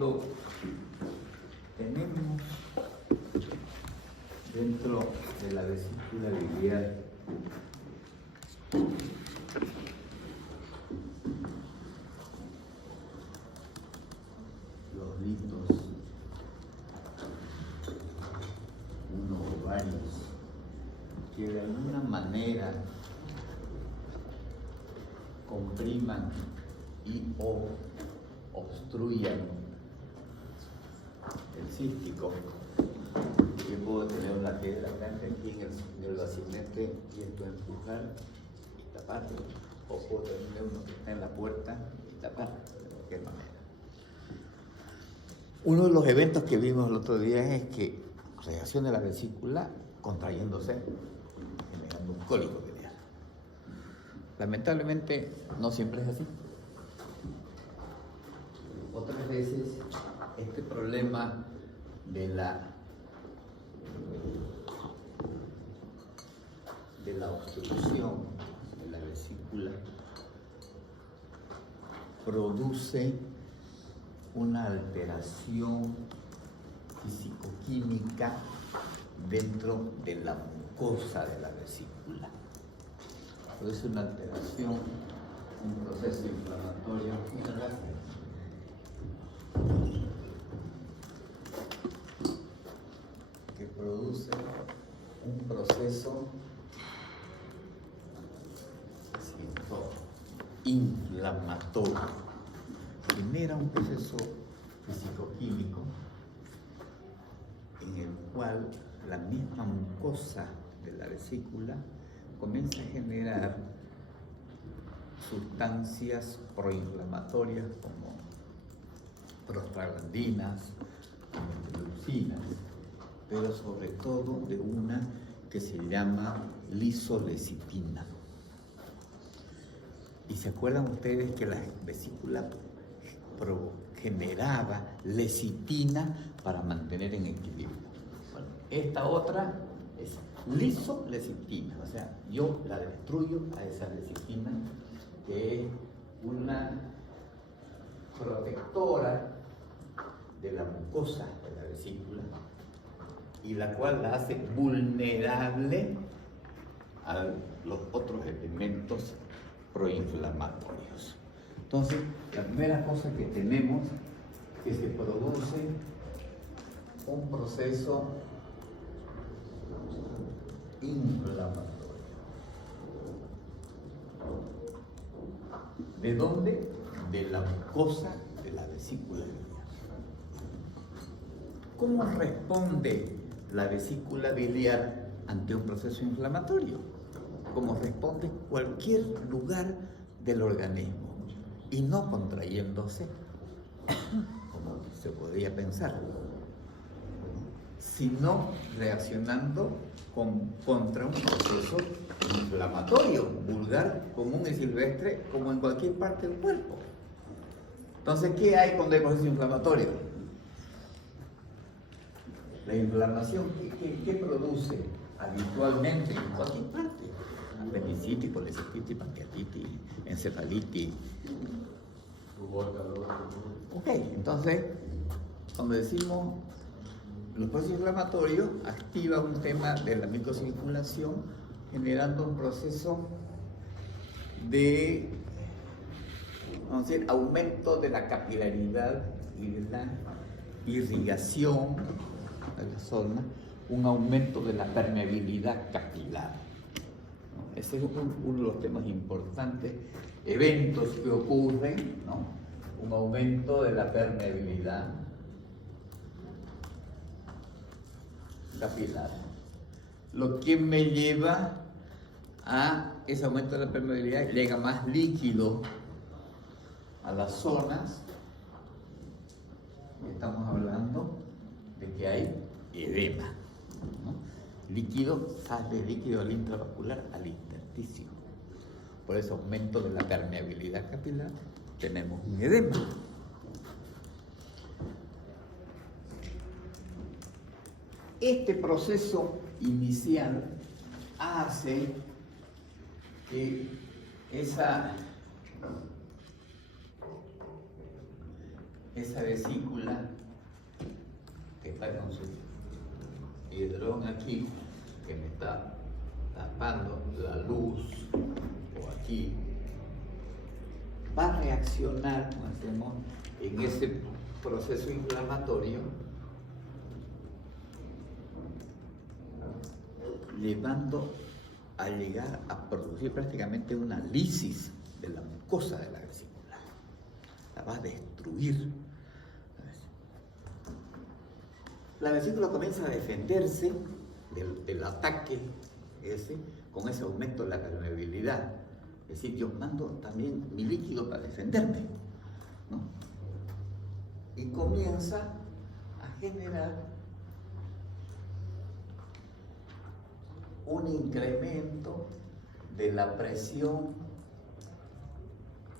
Cuando tenemos dentro de la vesícula biliar los litos, unos ovarios, que de alguna manera compriman y o obstruyan el cístico. Yo puedo tener una piedra grande aquí en el bacinete y esto empujar y tapar, o puedo tener uno que está en la puerta y tapar de cualquier manera. Uno de los eventos que vimos el otro día es que reacciona la vesícula contrayéndose, generando un cólico biliar. Lamentablemente no siempre es así. Otras veces este problema de la obstrucción de la vesícula produce una alteración fisicoquímica dentro de la mucosa de la vesícula. Produce una alteración, un proceso inflamatorio. Muchas gracias. Que produce un proceso inflamatorio, genera un proceso fisicoquímico en el cual la misma mucosa de la vesícula comienza a generar sustancias proinflamatorias como prostaglandinas, interleucinas, pero sobre todo de una que se llama lisolecitina. ¿Y se acuerdan ustedes que la vesícula generaba lecitina para mantener en equilibrio? Bueno, esta otra es lisolecitina, o sea, yo la destruyo a esa lecitina, que es una protectora de la mucosa de la vesícula y la cual la hace vulnerable a los otros elementos proinflamatorios. Entonces, la primera cosa que tenemos es que se produce un proceso inflamatorio. ¿De dónde? De la mucosa de la vesícula biliar. ¿Cómo responde la vesícula biliar ante un proceso inflamatorio? Como responde cualquier lugar del organismo, y no contrayéndose, como se podría pensar, sino reaccionando contra un proceso inflamatorio, vulgar, común y silvestre, como en cualquier parte del cuerpo. Entonces, ¿qué hay cuando hay proceso inflamatorio? La inflamación, ¿qué produce habitualmente en cualquier parte? Apendicitis, colecistitis, pancreatitis, encefalitis. Ok, entonces, cuando decimos los procesos inflamatorios, activa un tema de la microcirculación, generando un proceso de, vamos a decir, aumento de la capilaridad y de la irrigación de la zona, un aumento de la permeabilidad capilar. Ese es uno de los temas importantes, eventos que ocurren, ¿no? Un aumento de la permeabilidad capilar, lo que me lleva a ese aumento de la permeabilidad, llega más líquido a las zonas, y estamos hablando de que hay edema, ¿no? Líquido sale líquido al intravascular al intersticio. Por ese aumento de la permeabilidad capilar tenemos un edema. Este proceso inicial hace que esa vesícula que está con su hidrón aquí, que me está tapando la luz, o aquí, va a reaccionar, como hacemos, en ese proceso inflamatorio, llevando a llegar a producir prácticamente una lisis de la mucosa de la vesícula. La va a destruir. La vesícula comienza a defenderse del ataque ese, con ese aumento de la permeabilidad. Es decir, yo mando también mi líquido para defenderme, ¿no? Y comienza a generar un incremento de la presión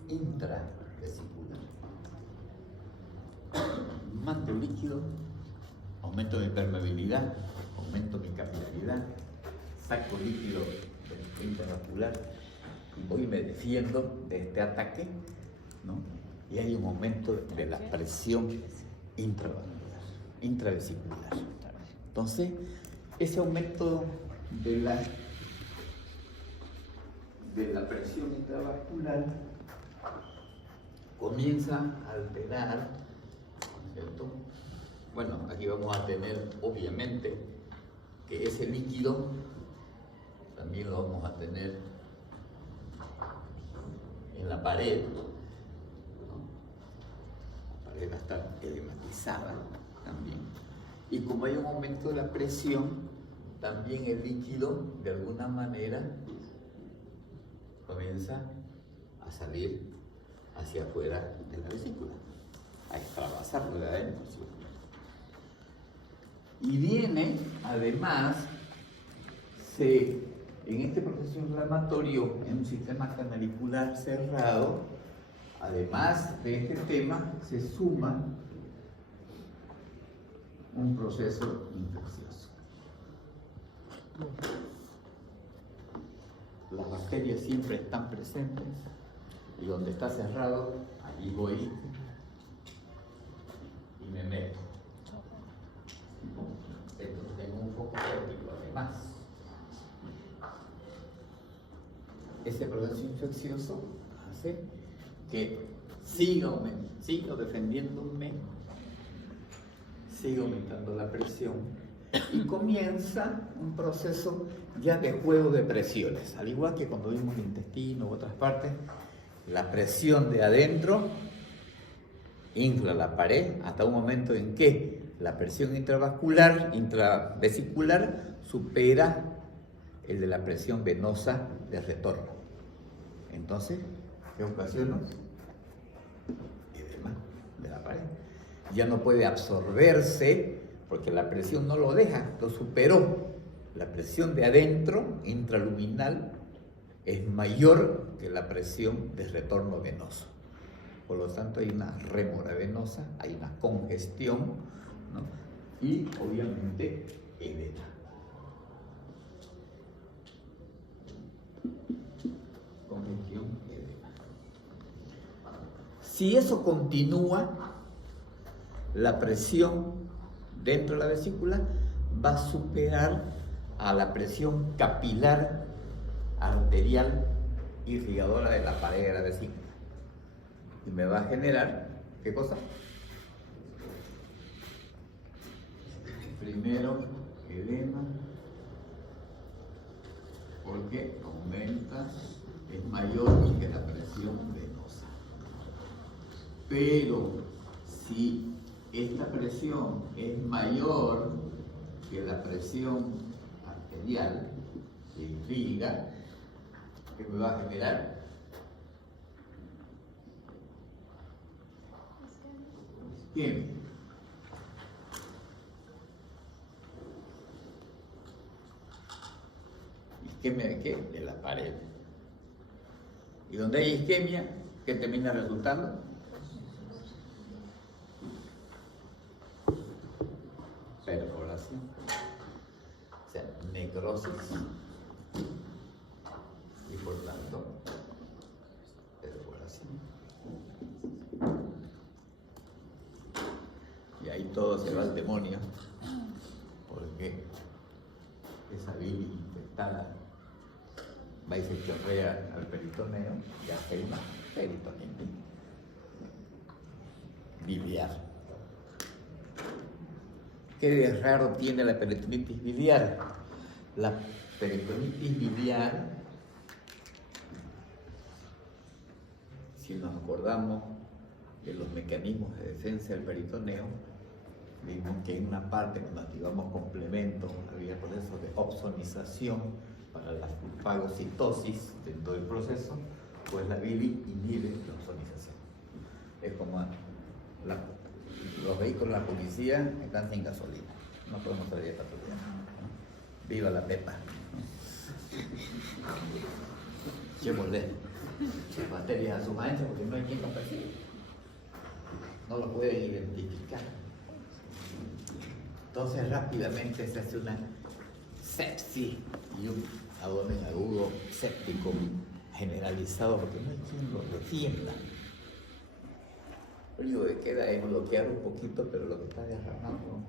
intravesicular. Mando líquido, aumento mi permeabilidad, aumento mi capilaridad, saco líquido intravascular y voy y me defiendo de este ataque, ¿no? Y hay un aumento de la presión intravesicular. Entonces, ese aumento de la presión intravascular comienza a alterar, ¿cierto? Bueno, aquí vamos a tener, obviamente, que ese líquido también lo vamos a tener en la pared, ¿no? La pared va a estar edematizada también. Y como hay un aumento de la presión, también el líquido, de alguna manera, comienza a salir hacia afuera de la vesícula, a extravasarlo de adentro, ¿sí? Y viene, además, en este proceso inflamatorio, en un sistema canalicular cerrado, además de este tema, se suma un proceso infeccioso. Las bacterias siempre están presentes y donde está cerrado, allí voy y me meto. Entonces tengo un foco séptico además. Ese proceso infeccioso hace que siga defendiéndome, siga aumentando la presión y comienza un proceso ya de juego de presiones. Al igual que cuando vimos el intestino u otras partes, la presión de adentro infla la pared hasta un momento en que la presión intravesicular supera el de la presión venosa de retorno. Entonces, ¿qué ocasiona? Edema de la pared. Ya no puede absorberse porque la presión no lo deja, lo superó. La presión de adentro, intraluminal, es mayor que la presión de retorno venoso. Por lo tanto, hay una rémora venosa, hay una congestión, ¿no? Y obviamente edema. Congestión, edema. Si eso continúa, la presión dentro de la vesícula va a superar a la presión capilar arterial irrigadora de la pared de la vesícula. Y me va a generar, ¿qué cosa? Primero, edema, porque aumenta, es mayor que la presión venosa. Pero si esta presión es mayor que la presión arterial que irriga, ¿qué me va a generar? Isquemia. ¿Isquemia de qué? De la pared. Y donde hay isquemia, ¿qué termina resultando? Perforación. O sea, necrosis. Y por tanto, perforación. todo se va al demonio, porque esa bilis infectada va y se chorrea al peritoneo y hace una peritonitis biliar. ¿Qué de raro tiene la peritonitis biliar? La peritonitis biliar, si nos acordamos de los mecanismos de defensa del peritoneo, vimos que en una parte, cuando activamos complementos, había procesos de opsonización para la fagocitosis dentro del proceso, pues la bilis inhibe la opsonización. Es como los vehículos de la policía están sin gasolina, no podemos salir de patrulla. Viva la Pepa. Llevémosle las baterías a su maestra porque no hay quien los persigue. No lo pueden identificar. Entonces rápidamente se hace una sepsis y un abdomen agudo séptico generalizado porque no hay quien lo defienda. Lo único que queda es bloquear un poquito, pero lo que está derramando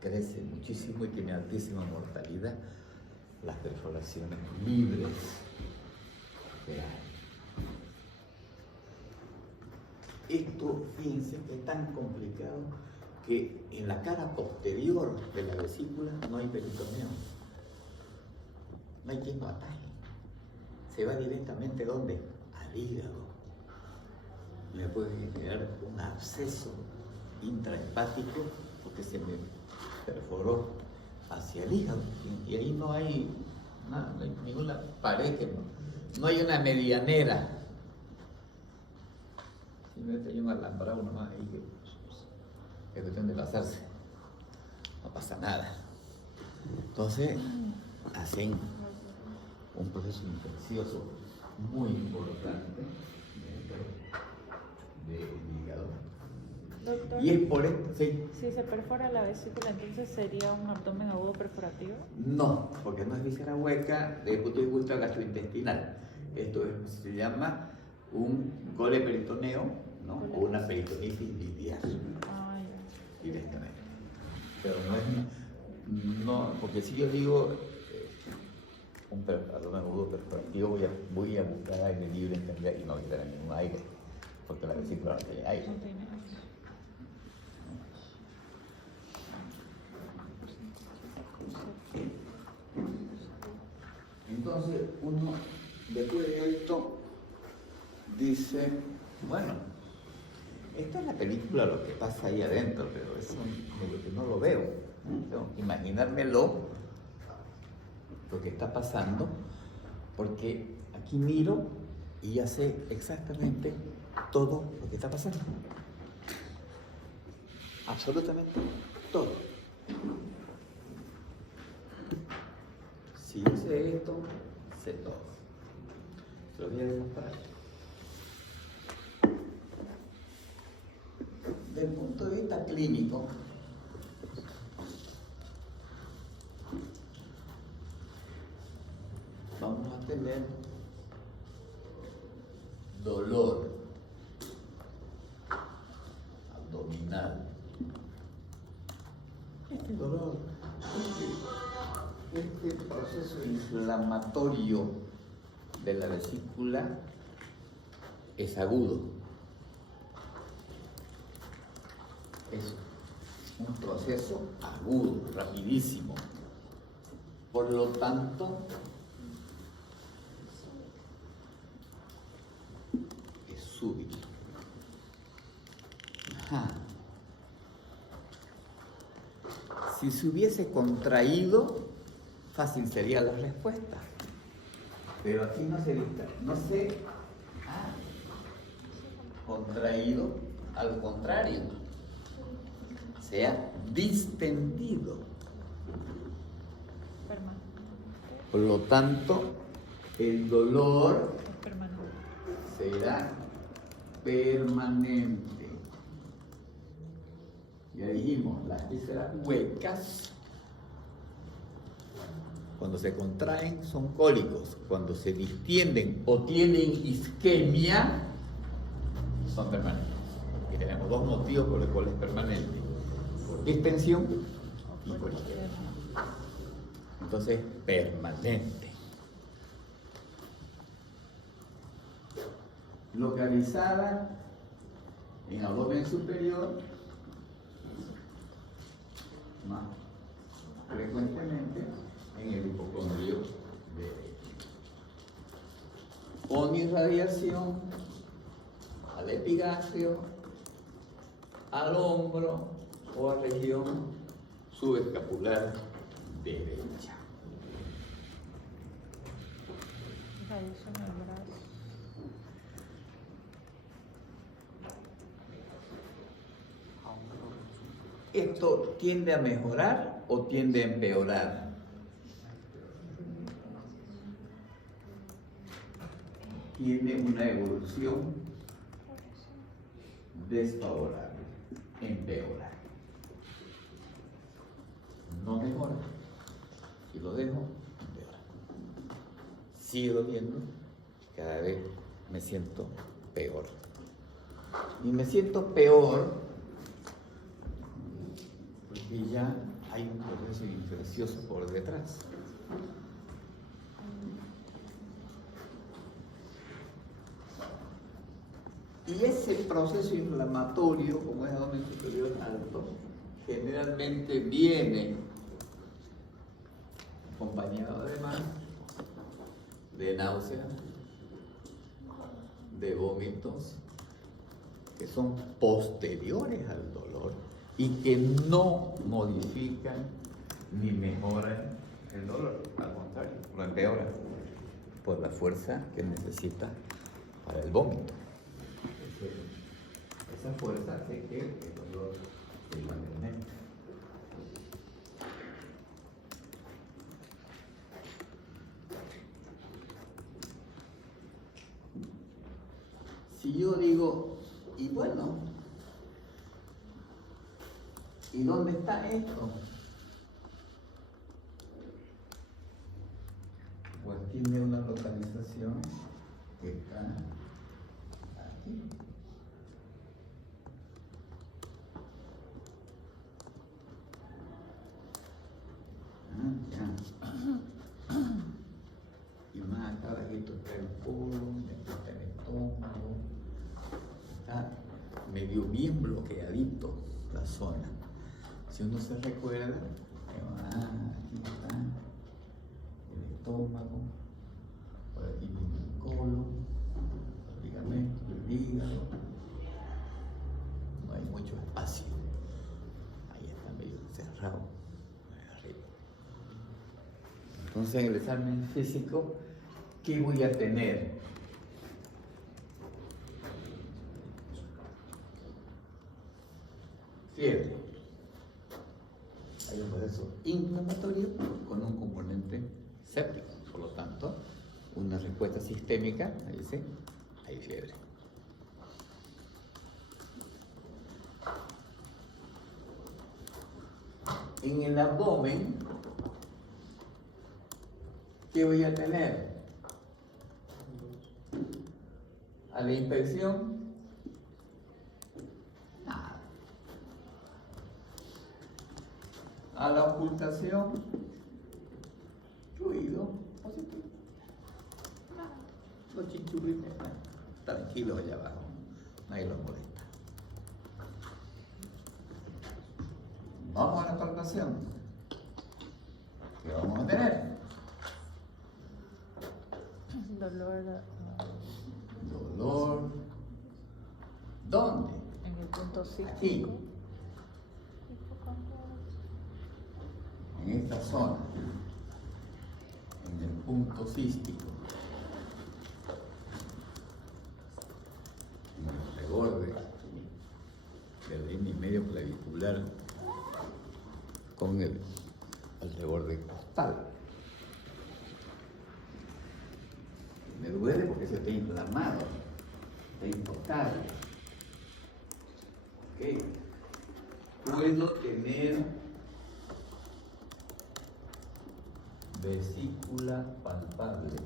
crece muchísimo y tiene altísima mortalidad. Las perforaciones libres que hay. Esto, fíjense, es tan complicado que en la cara posterior de la vesícula no hay peritoneo. No hay quien lo ataje. Se va directamente ¿dónde? Al hígado. Le puede generar un absceso intrahepático porque se me perforó hacia el hígado. Y ahí no hay nada, no hay ninguna pared, no hay una medianera. Simplemente hay un alambrado nomás ahí que es cuestión de pasarse. No pasa nada. Entonces, hacen un proceso infeccioso muy importante del hígado. Doctor, Y es por esto, sí. si se perfora la vesícula, entonces sería un abdomen agudo perforativo. No, porque no es víscera hueca desde el punto de vista gastrointestinal. Esto se llama un coleperitoneo, ¿no? O una peritonitis biliar. Ah, ya. Directamente. Pero no, porque si yo digo un abdomen agudo perforativo, voy a buscar aire libre y no voy a tener ningún aire, porque la vesícula no tiene aire. No tiene aire. Entonces uno, después de esto, dice, bueno, esta es la película, lo que pasa ahí adentro, pero eso medio que no lo veo. Tengo que imaginármelo, lo que está pasando, porque aquí miro y ya sé exactamente todo lo que está pasando. Absolutamente todo. Si yo sé esto, sé todo. Se lo voy a demostrar. Desde el punto de vista clínico, vamos a tener dolor abdominal. Este dolor, este proceso inflamatorio de la vesícula es agudo. Es un proceso agudo, rapidísimo. Por lo tanto, es súbito. Ajá. Si se hubiese contraído, fácil sería la respuesta. Pero aquí no se dicta, no se ha contraído, al contrario, se ha distendido. Permanente. Por lo tanto, el dolor Permanente. será permanente. Ya dijimos, las vísceras huecas, cuando se contraen son cólicos, cuando se distienden o tienen isquemia, son permanentes. Aquí tenemos dos motivos por los cuales es permanente. Por distensión y por izquierda. Entonces, permanente. Localizada en abdomen superior, más frecuentemente en el hipocondrio derecho. Con irradiación al epigastrio, al hombro o a región subescapular derecha. Radiación en el brazo. ¿Esto tiende a mejorar o tiende a empeorar? Tiene una evolución desfavorable, empeora. No mejora. Si lo dejo, empeora. Sigo viendo, cada vez me siento peor. Y me siento peor porque ya hay un proceso infeccioso por detrás. Y ese proceso inflamatorio, como es abdomen superior alto, generalmente viene acompañado además de náuseas, de vómitos, que son posteriores al dolor y que no modifican ni mejoran el dolor, al contrario, lo empeoran por la fuerza que necesita para el vómito. Esa fuerza hace que el dolor se aumente. Si yo digo, y bueno, ¿y dónde está esto? Pues tiene una localización que está aquí. Y más acá abajito está el colon, después está el estómago. Está medio bien bloqueadito la zona. Si uno se recuerda, aquí está el estómago, por aquí viene el colon, el ligamento, el hígado. No hay mucho espacio. Ahí está medio cerrado. Arriba. Entonces, en el examen físico, ¿qué voy a tener? Fiebre. Hay un proceso inflamatorio con un componente séptico, por lo tanto, una respuesta sistémica, ahí dice, hay fiebre. En el abdomen, ¿qué voy a tener? A la inspección, nada. A la ocultación, fluido positivo. Nada. Los chinchurritos están tranquilos allá abajo, nadie los molesta. Vamos a la palpación. ¿Qué vamos a tener? Dolor Dolor. ¿Dónde? en el punto cístico. Aquí. En esta zona. En el punto cístico. En el reborde del hemisferio clavicular con el reborde costal. Me duele porque se está inflamado, está intocable. Ok. Puedo tener vesícula palpable.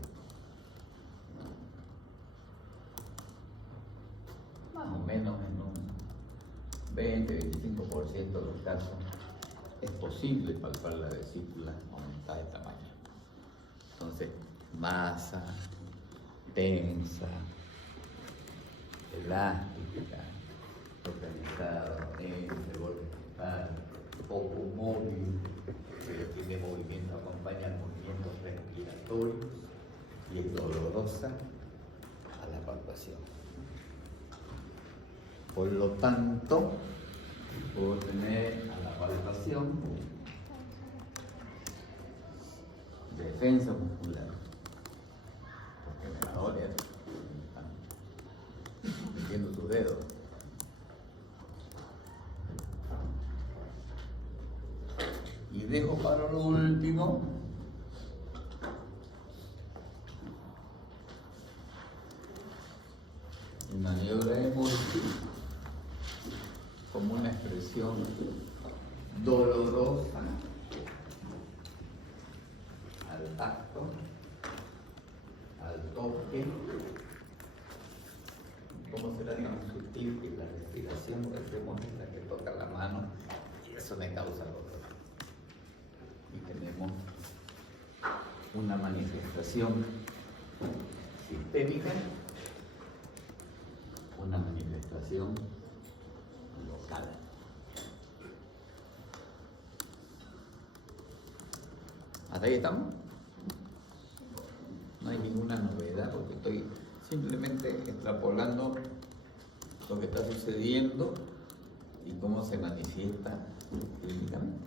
Más o menos en un 20-25% de los casos es posible palpar la vesícula aumentada de tamaño. Entonces, masa, tensa, elástica, localizada, vertical, poco móvil, pero tiene movimiento, acompaña movimientos respiratorios y es dolorosa a la palpación. Por lo tanto, puedo tener a la palpación defensa muscular, porque me va a doler, metiendo su dedo. Y dejo para lo último maniobra de Murphy como una expresión dolorosa al tacto, al toque. ¿Cómo será tan sutil que la respiración que hacemos es la que toca la mano y eso me causa dolor? Y tenemos una manifestación sistémica, una manifestación local. ¿Hasta ahí estamos? No hay ninguna novedad porque estoy simplemente extrapolando lo que está sucediendo y cómo se manifiesta clínicamente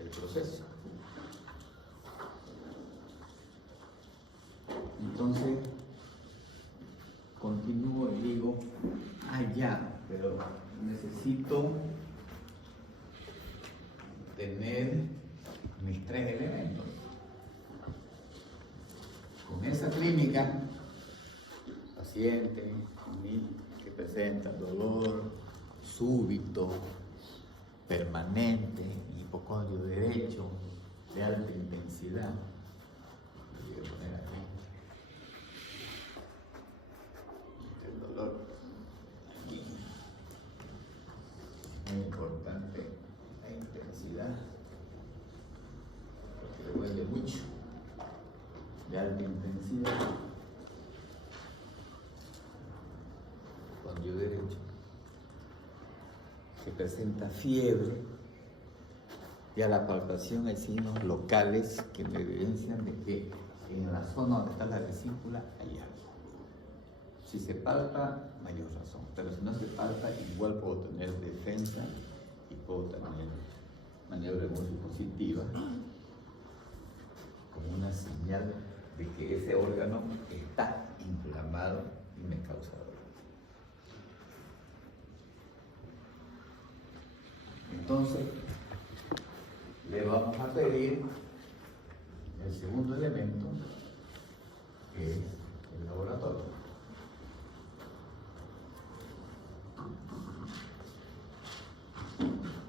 el proceso. Entonces, continúo y digo, pero necesito tener mis tres elementos. Con esa clínica, paciente que presenta dolor súbito, permanente, hipocondrio derecho, de alta intensidad, voy a poner aquí el dolor. Aquí es muy importante la intensidad, porque duele mucho, de alta intensidad, condrio derecho, que presenta fiebre. Y a la palpación hay signos locales que me evidencian de que en la zona donde está la vesícula hay algo. Si se palpa, mayor razón, pero si no se palpa, igual puedo tener defensa y puedo tener maniobra muy positiva como una señal de que ese órgano está inflamado y me causa dolor. Entonces, le vamos a pedir el segundo elemento, que es el laboratorio.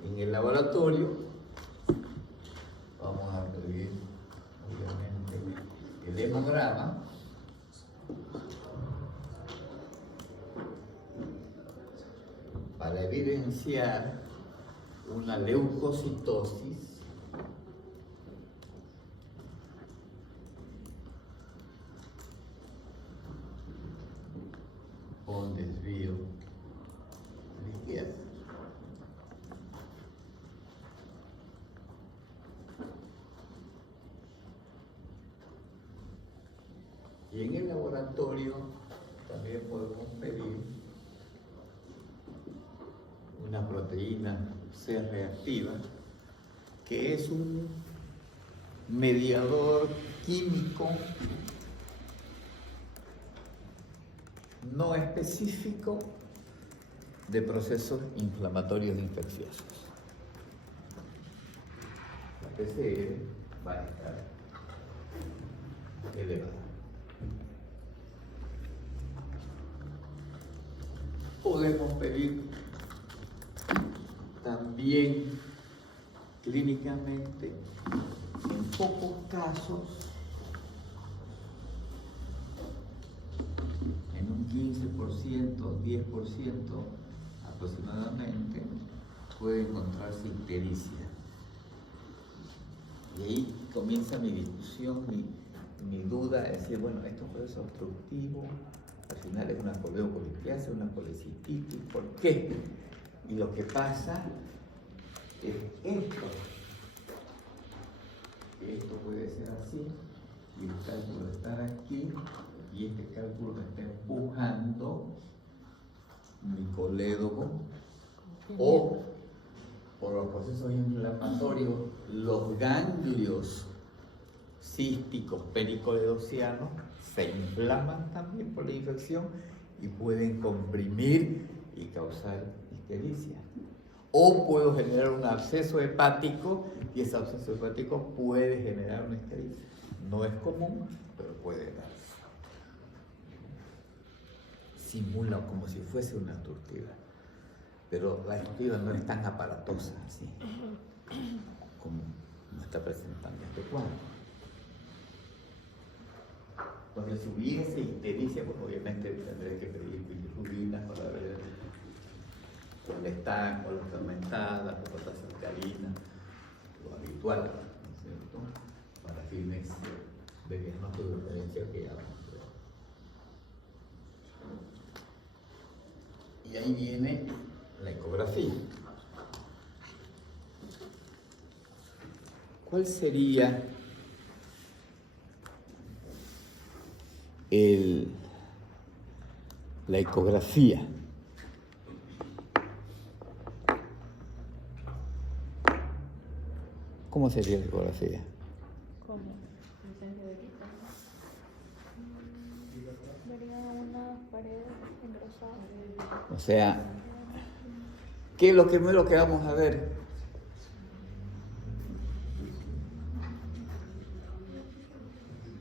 En el laboratorio vamos a pedir, obviamente, el hemograma, para evidenciar una leucocitosis con desvío a la izquierda. Y en el laboratorio también podemos pedir una proteína C reactiva, que es un mediador químico no específico de procesos inflamatorios infecciosos. La PCR va a estar elevada. Podemos pedir también clínicamente, en pocos casos, en un 15%, 10%, aproximadamente puede encontrarse ictericia. Y ahí comienza mi discusión, mi duda, es decir, bueno, esto puede ser obstructivo, al final es una coleocolitiasis, una colecistitis, ¿por qué? Y lo que pasa es esto. Esto puede ser así, y el cálculo de estar aquí, y este cálculo me está empujando mi colédomo, o por los procesos inflamatorios, los ganglios císticos pericoledocianos se inflaman también por la infección y pueden comprimir y causar ictericia. O puedo generar un absceso hepático y ese absceso hepático puede generar una ictericia. No es común, pero puede darse. Simula como si fuese una estructura, pero la estructura no es tan aparatosa así como nos está presentando este cuadro. Cuando si hubiese ictericia, pues obviamente tendré que pedir bilirrubinas para ver dónde están, cuál está aumentada, la potasio alcalina, lo habitual, ¿no es cierto? Para fines de diagnóstico de referencia que ya vamos a ver. Y ahí viene la ecografía. ¿Cuál sería la ecografía? ¿Cómo sería la ecografía? ¿Cómo? Vería una pared engrosada. O sea, ¿qué es lo que vamos a ver?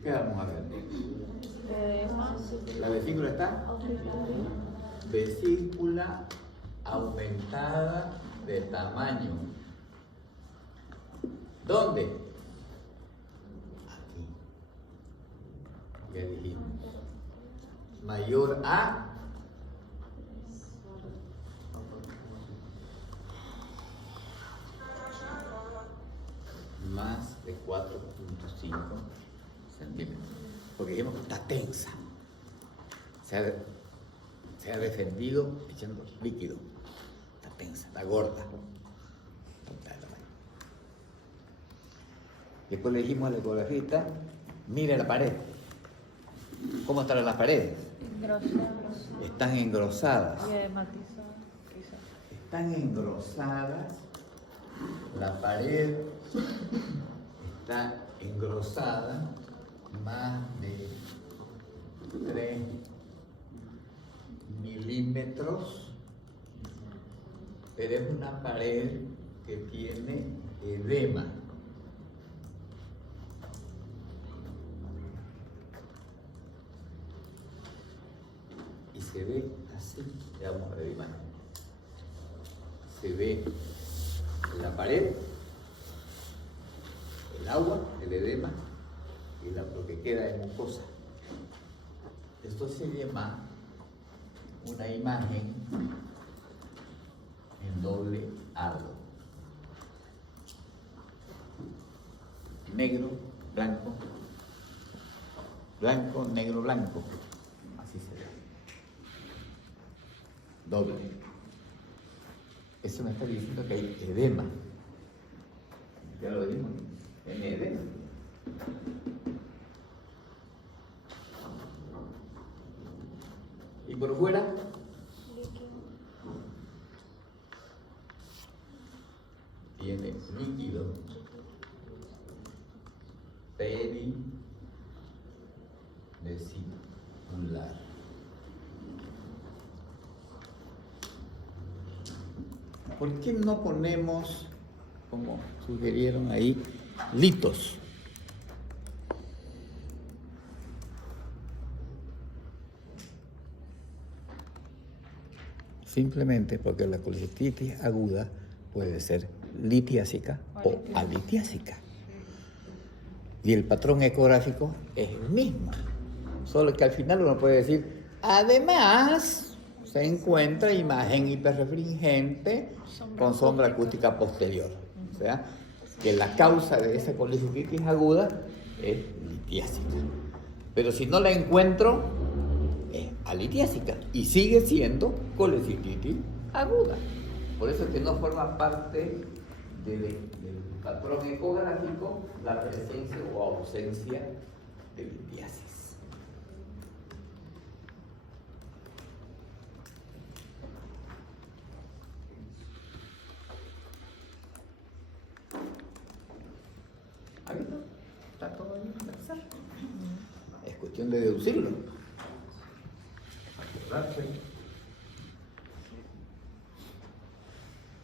¿Qué vamos a ver? ¿La vesícula está? Vesícula aumentada de tamaño. ¿Dónde? Aquí. Ya dijimos. Mayor a más de 4.5 centímetros. Porque dijimos que está tensa. Se ha defendido echando líquido. Está tensa, está gorda. Después le dijimos al ecografista, mire la pared. ¿Cómo están las paredes? Engrosadas. Están engrosadas. Y edematizadas, quizás. Están engrosadas. La pared está engrosada más de 3 milímetros, pero es una pared que tiene edema. Y se ve así, ya vamos a ver imagen. Se ve la pared, el agua, el edema y lo que queda es mucosa. Esto se llama una imagen en doble arco. Negro, blanco, blanco, negro, blanco. Así se ve. Doble. Eso me está diciendo que hay edema. Ya lo dijimos, en edema. Y por fuera, tiene líquido perivesicular. ¿Por qué no ponemos, como sugirieron ahí, litos? Simplemente porque la colecistitis aguda puede ser litiásica o alitiásica. Y el patrón ecográfico es el mismo. Solo que al final uno puede decir, además, se encuentra imagen hiperrefringente con sombra acústica posterior. O sea, que la causa de esa colecistitis aguda es litiásica. Pero si no la encuentro, es alitiásica y sigue siendo colecistitis aguda. Por eso es que no forma parte del patrón ecográfico la presencia o ausencia de litiasis. Ahí está todo ahí en tercer. Es cuestión de deducirlo. Acordarse.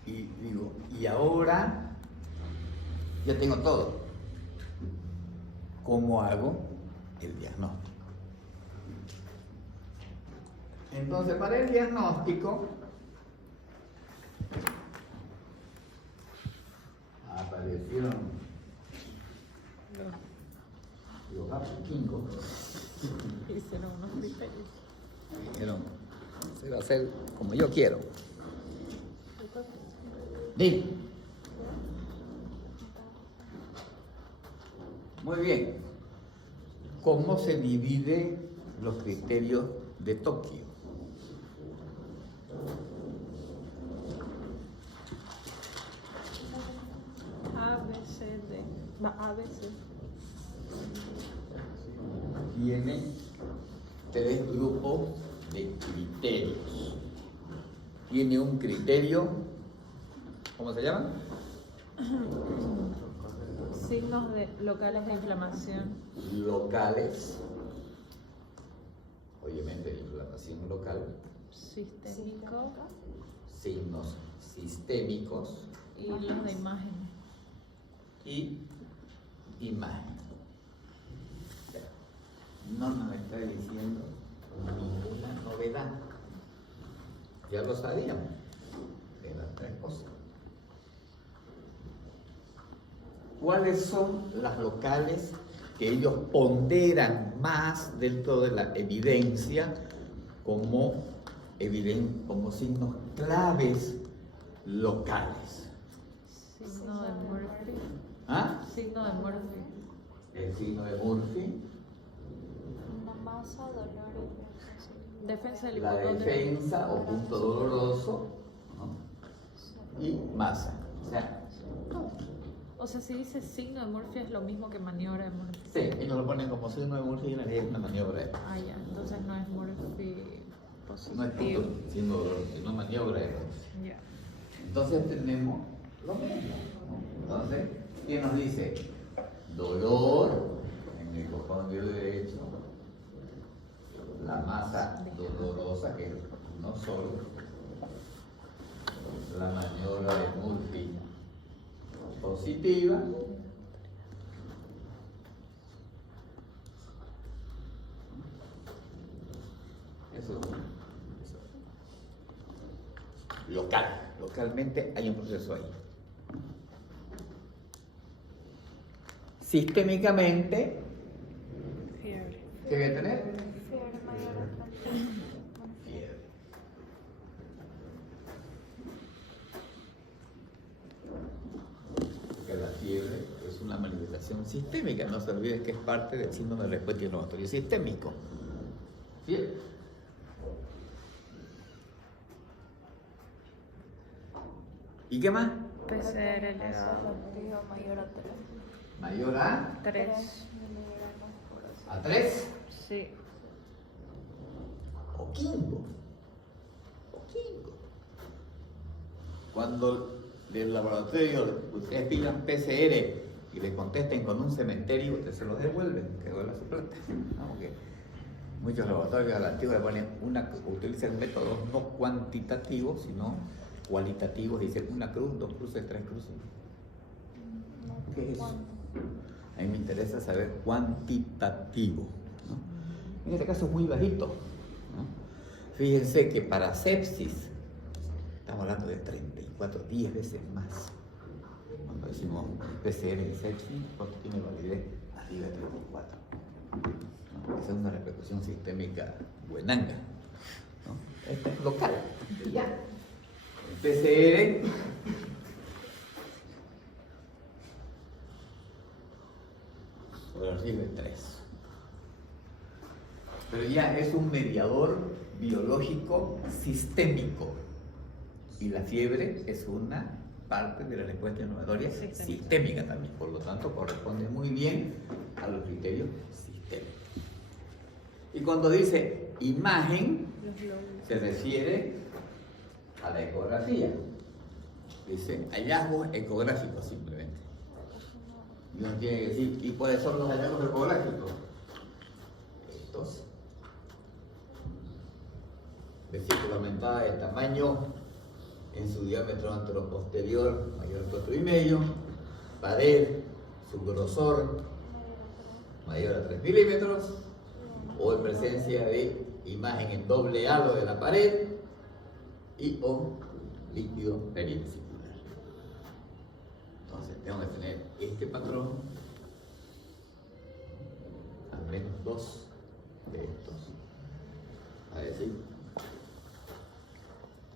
Y digo, y ahora ya tengo todo. ¿Cómo hago el diagnóstico? Entonces, para el diagnóstico aparecieron los químicos. Hicieron unos criterios. Dijeron, se va a hacer como yo quiero. Di. Muy bien. ¿Cómo se dividen los criterios de Tokio? A, B, C, D. Va, A, B, C. Tiene tres grupos de criterios. Tiene un criterio, ¿cómo se llama? Signos locales de inflamación. Locales. Obviamente, inflamación local. Sistémico. Signos sistémicos. Y los de imagen. Y imagen. No nos está diciendo ninguna novedad. Ya lo sabíamos de las tres cosas. ¿Cuáles son las locales que ellos ponderan más dentro de la evidencia como signos claves locales? Signo de Murphy. ¿Ah? Signo de Murphy. El signo de Murphy, Una masa, dolores, Defensa del la hipocondrio. defensa o punto doloroso, ¿no? Y masa. O sea, O sea, si dice signo de Murphy es lo mismo que maniobra de Murphy. sí, ellos lo ponen como signo de Murphy y en realidad es una maniobra. Ah, ya. Entonces no es Murphy positivo. No es punto signo doloroso, sino maniobra de Murphy. Ya. Entonces tenemos lo mismo, ¿no? Entonces, ¿quién nos dice? Dolor en el hipocondrio derecho, la masa dolorosa, que es no solo, la maniobra de Murphy positiva, eso localmente hay un proceso ahí. Sistémicamente, Fiebre. ¿qué voy a tener? fiebre mayor a Fiebre. Porque la fiebre es una manifestación sistémica, no se olviden que es parte del síndrome de respuesta inflamatoria sistémico. Fiebre. ¿Y qué más? PCR elevado. mayor a 3. Mayor a 3. miligramos por a 3 Sí. o quinto. Cuando del laboratorio ustedes pidan PCR y le contesten con un cementerio, ustedes se los devuelven, que devuelva su plata. ¿No? Porque muchos laboratorios a la antigua le ponen utilizan métodos no cuantitativos, sino cualitativos, dicen una cruz, 2 cruces, 3 cruces. ¿Qué es eso? A mí me interesa saber cuantitativo, ¿no? En este caso es muy bajito, ¿no? Fíjense que para sepsis estamos hablando de 34, 10 veces más. Cuando decimos PCR en sepsis, porque tiene validez arriba de 34. ¿No? Esa es una repercusión sistémica buenanga, ¿no? Este es local. Ya. El PCR recibe 3. Pero ya es un mediador biológico sistémico. Y la fiebre es una parte de la respuesta inflamatoria sistémica también. Por lo tanto, corresponde muy bien a los criterios sistémicos. Y cuando dice imagen, se refiere a la ecografía. Dice hallazgos ecográficos simplemente. Y uno tiene que decir, ¿y cuáles son los hallazgos ecográficos? Estos. Vesícula aumentada de tamaño en su diámetro anteroposterior mayor a 4,5, pared, su grosor mayor a 3 milímetros, o en presencia de imagen en doble halo de la pared y o líquido perivesicular. Entonces tengo que tener este patrón, al menos 2 de estos. A decir.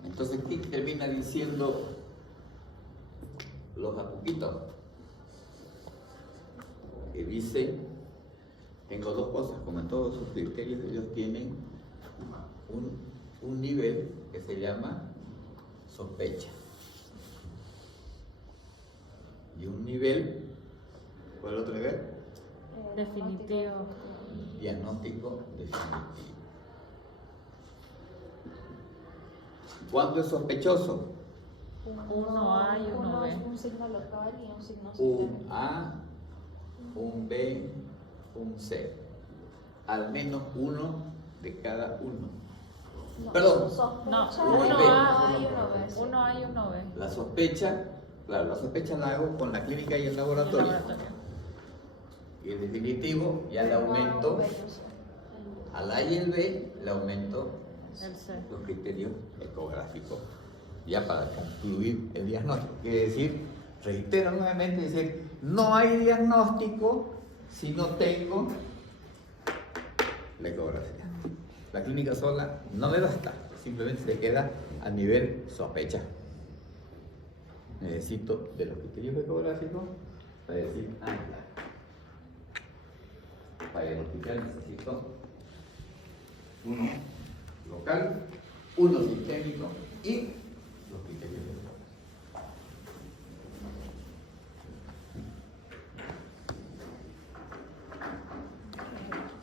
Entonces, ¿qué termina diciendo los apuquitos? Que dice, tengo 2 cosas, como en todos sus criterios, ellos tienen un nivel que se llama sospecha. Y un nivel, ¿cuál es el otro nivel? Definitivo. Diagnóstico definitivo. ¿Cuándo es sospechoso? Uno A y uno B. Un signo local y un signo Un sistémico. A, un B, un C. Al menos uno de cada uno. No, Perdón. sospecha No, de uno uno A, y uno B. Sí. Uno A y uno B. La sospecha, claro, la sospecha la hago con la clínica y el laboratorio. Y en definitivo, ya le aumento al A y el B, le aumento El C. los criterios ecográficos, ya para concluir el diagnóstico. Quiere decir, reitero nuevamente, decir, no hay diagnóstico si no tengo la ecografía. La clínica sola no me basta, simplemente se queda a nivel sospecha. Necesito de los criterios ecográficos para decir, ya. Para identificar necesito uno local, uno sistémico y los criterios ecográficos.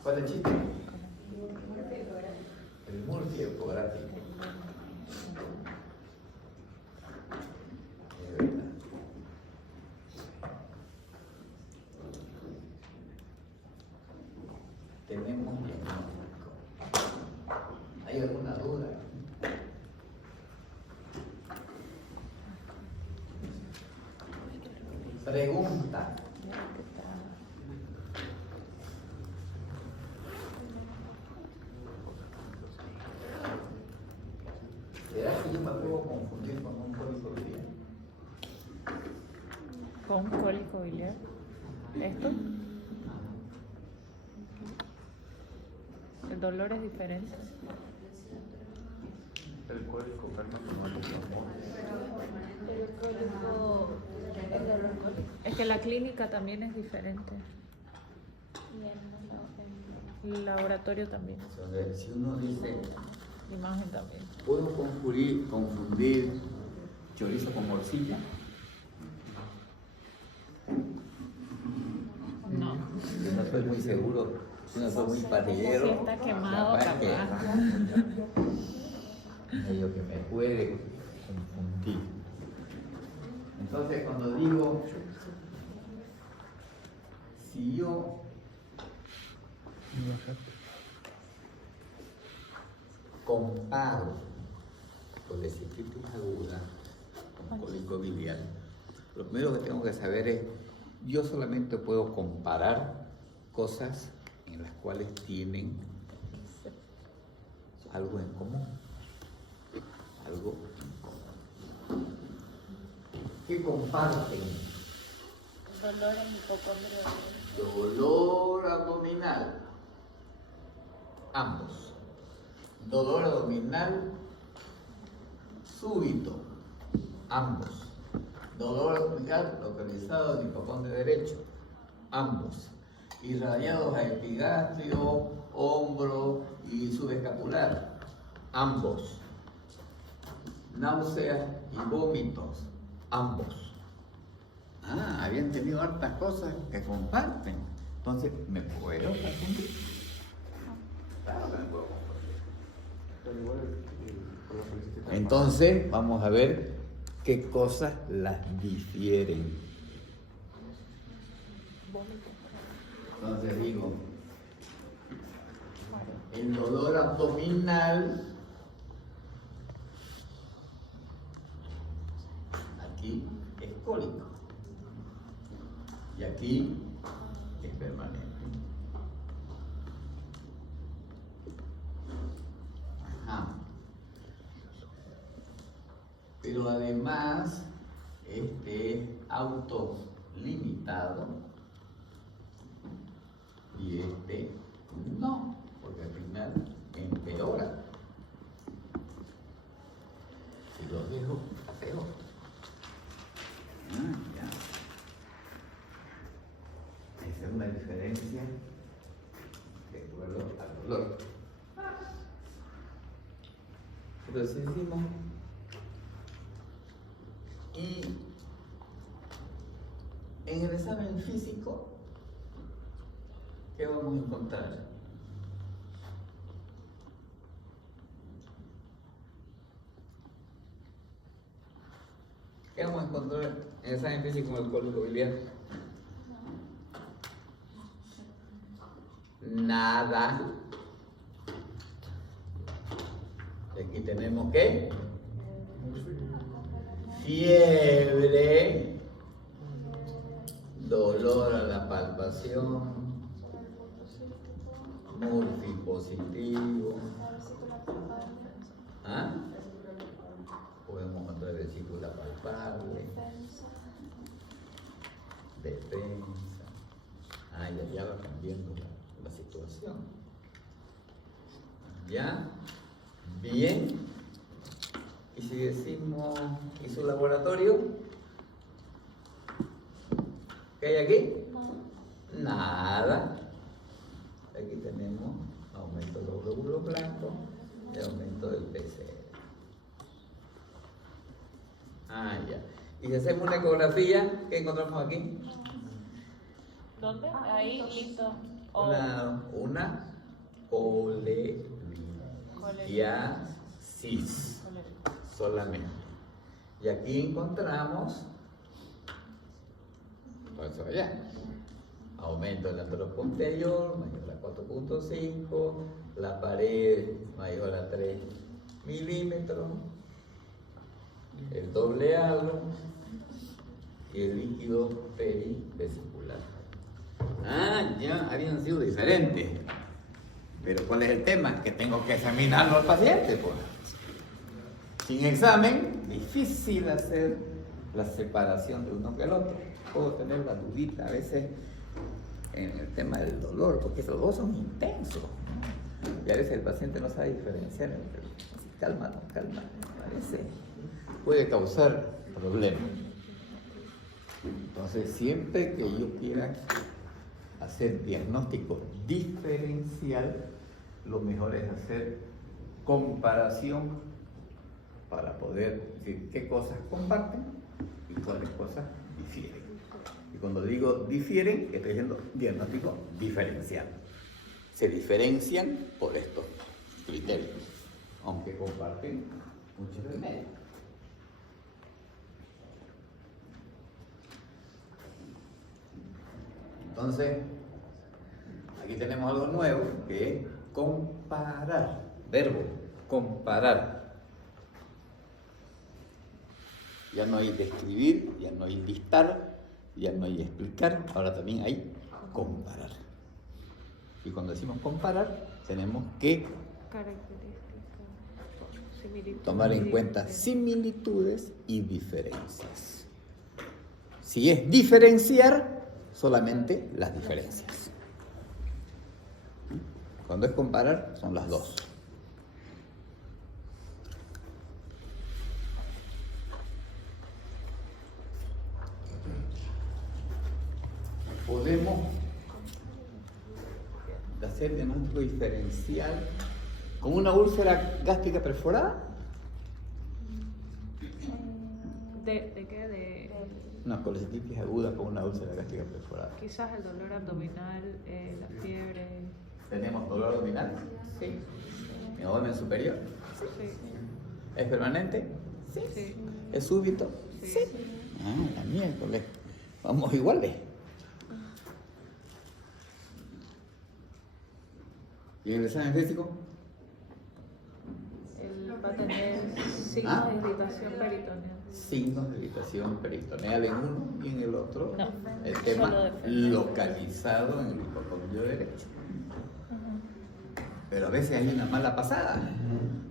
¿Cuál es el chiste? El multiecográfico. Es verdad. Tenemos diagnóstico. ¿Hay alguna duda? Pregunta. ¿Será que yo me puedo confundir con un cólico biliar? Con cólico biliar. ¿Esto? El dolor es diferente. El cólico El cólico, el dolor cólico. Es que la clínica también es diferente. Y El laboratorio también. Si uno dice, La imagen también. ¿puedo confundir chorizo con morcilla? No. Yo no soy muy seguro, yo no soy muy parrillero. Si está quemado, capaz que- capaz. medio que me puede confundir. Entonces, cuando digo, si yo comparo colecistitis aguda con cólico biliar, lo primero que tengo que saber es, yo solamente puedo comparar cosas en las cuales tienen algo en común. Algo en común. ¿Qué comparten? dolor en hipocondrio. Dolor abdominal. Ambos. dolor abdominal súbito, ambos. Dolor abdominal localizado en el hipocón derecho, ambos. Irradiados a epigastrio, hombro y subescapular, ambos. Náuseas y vómitos, ambos. Ah, habían tenido hartas cosas que comparten. Entonces, ¿me puedo confundir? Claro que me puedo confundir. Entonces, vamos a ver qué cosas las difieren. Entonces digo, el dolor abdominal, aquí es cólico y aquí es permanente. Ajá. Pero además, este es autolimitado y este no, porque al final empeora. Si lo dejo, peor. Ya. Esa es una diferencia de acuerdo al dolor. Entonces decimos, y en el examen físico, ¿qué vamos a encontrar? ¿Qué vamos a encontrar en el examen físico con el cólico biliar? Nada. Y aquí tenemos ¿qué? Fiebre, dolor a la palpación, Murphy positivo. ¿Ah? Podemos encontrar vesícula palpable, defensa. Ah, ya va cambiando la situación. ¿Ya? Bien. Y si decimos, ¿y su laboratorio? ¿Qué hay aquí? Nada. Aquí tenemos aumento de los glóbulos blancos y aumento del PCR. Ah, ya. Y si hacemos una ecografía, ¿qué encontramos aquí? ¿Dónde? Ahí, listo. Una colelitiasis solamente. Y aquí encontramos, por eso allá, aumento del anterior posterior mayor a 4.5, la pared mayor a 3 milímetros, el doble halo y el líquido perivesicular. Ah, ya habían sido diferentes. Pero ¿cuál es el tema? Que tengo que examinarlo al paciente, pues. Sin examen, difícil hacer la separación de uno que el otro. Puedo tener la dudita a veces en el tema del dolor, porque los dos son intensos, ¿no? Y a veces el paciente no sabe diferenciar entre calma, no calma. A veces puede causar problemas. Entonces, siempre que yo quiera hacer diagnóstico diferencial, lo mejor es hacer comparación para poder decir qué cosas comparten y cuáles cosas difieren. Y cuando digo difieren, estoy diciendo diagnóstico diferencial. Se diferencian por estos criterios, aunque comparten muchos remedios. Entonces, aquí tenemos algo nuevo, que es comparar. Verbo, comparar. Ya no hay describir, ya no hay listar, ya no hay explicar, ahora también hay comparar. Y cuando decimos comparar, tenemos que tomar en cuenta similitudes y diferencias. Si es diferenciar, solamente las diferencias. Cuando es comparar, son las dos. podemos hacer diagnóstico diferencial con una úlcera gástrica perforada. ¿De qué? De Una colecitis aguda con una úlcera gástrica perforada. quizás el dolor abdominal, la fiebre. ¿Tenemos dolor abdominal? Sí. ¿Mi abdomen superior? Sí. ¿Es permanente? Sí. ¿Es súbito? Sí. Ah, la miércoles. Vamos iguales. ¿Y en el examen físico? Él va a tener signos Ah. de irritación peritoneal. Signos de irritación peritoneal en uno y en el otro. No, El tema solo de frente. localizado en el hipocondrio derecho. Pero a veces hay una mala pasada,